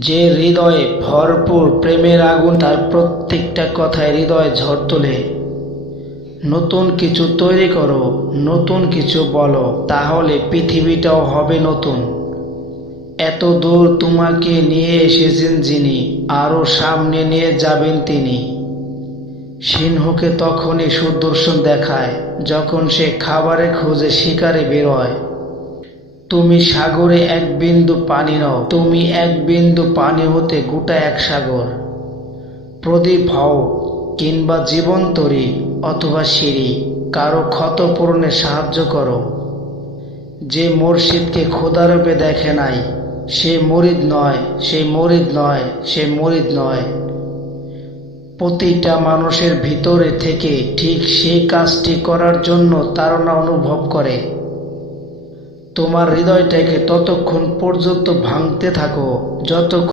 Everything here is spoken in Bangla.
যে হৃদয়ে ভরপুর প্রেমের আগুন, তার প্রত্যেকটা কথায় হৃদয় ঝড় তোলে। নতুন কিছু তৈরি করো, নতুন কিছু বলো, তাহলে পৃথিবীটাও হবে নতুন। এত দূর তোমাকে নিয়ে এসেছেন যিনি, আরও সামনে নিয়ে যাবেন তিনি। সিংহকে তখনই সুদর্শন দেখায় যখন সে খাবারের খোঁজে শিকারে বেরোয়। তুমি সাগরে এক বিন্দু পানি নও, তুমি এক বিন্দু পানি হতে গোটা এক সাগর। প্রদীপ হও, কিংবা জীবন তরী, অথবা সিঁড়ি, কারো ক্ষত পূরণে সাহায্য করো। যে মুর্শিদকে খোদারূপে দেখে নাই, সে মুরিদ নয়, সে মুরিদ নয়, সে মুরিদ নয়। প্রতিটা মানুষের ভিতরে থেকে ঠিক সেই কাজটি করার জন্য তাড়না অনুভব করে। তোমার হৃদয়টাকে ততক্ষণ পর্যন্ত ভাঙতে থাকো যতক্ষণ